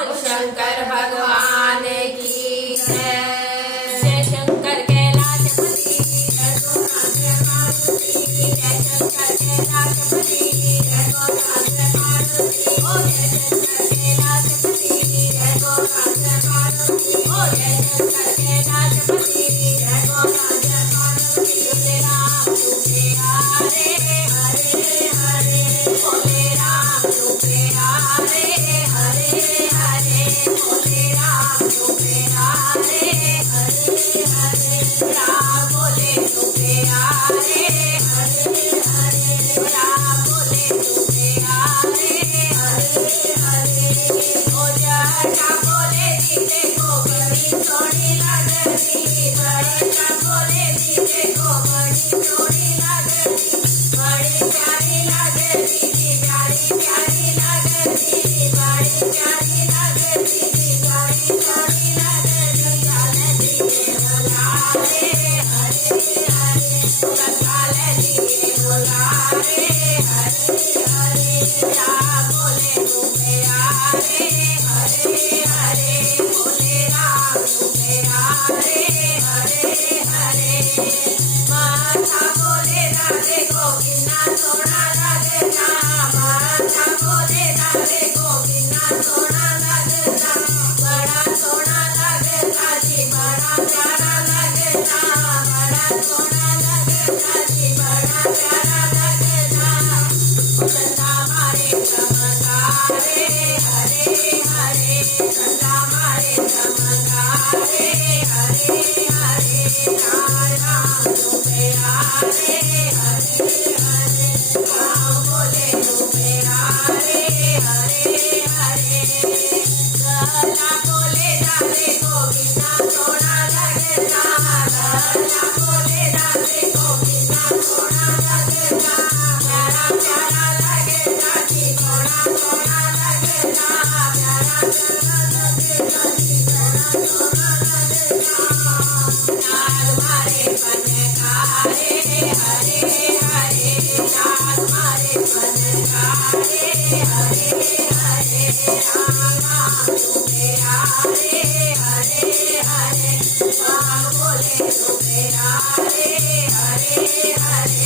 शंकर भगवान की जय शंकर कैलाशपति जय शंकर कैलाशपति जय शंकर कैलाशपति जय ओ जय शंकर कैलाशपति जय भोले राम रूपे हरे हरे भोले राम रूपे हरे हरे भोले राम रूपे हरे हरे राम भोले रूपे हरे हरे राम भोले रूपे हरे हरे ओ जटा बोले जी देखो बड़ी सोनी लगती जटा बोले जी देखो बड़ी सोनी लगती बड़ी प्यारी लगती जी प्यारी प्यारी लगती बड़ी प्यारी लगती जी बड़ी प्यारी लगती काले दिए बुलारे हरे हरे काले दिए बुलारे हरे हरे राम बोले रूपे हरे हरे भोले राम रूपे हरे हरे माथा बोले राधे गोविंदा सोना लगता माथा बोले राधे गोविंदा सोना लगता बड़ा सोना लगता जी बड़ा प्यारा लगता बड़ा सोना लगता जी बड़ा प्यारा लगता संता मारे चमकारे हरे हरे संता मारे चमकारे हरे हरे राम रूपे हरे हरे राम बोले रूपे हरे हरे गला बोले राधे गोविंदा सोना लगता गला बोले राधे गोविंदा सोना लगता प्यारा प्यारा लगता जी सोना सोना लगता प्यारा प्यारा लगता जी सोना सोना लगता नाग मारे पनकारे हरे हरे नाग मारे पनकारे हरे हरे राम रूपे हरे हरे राम बोले रूपे हरे हरे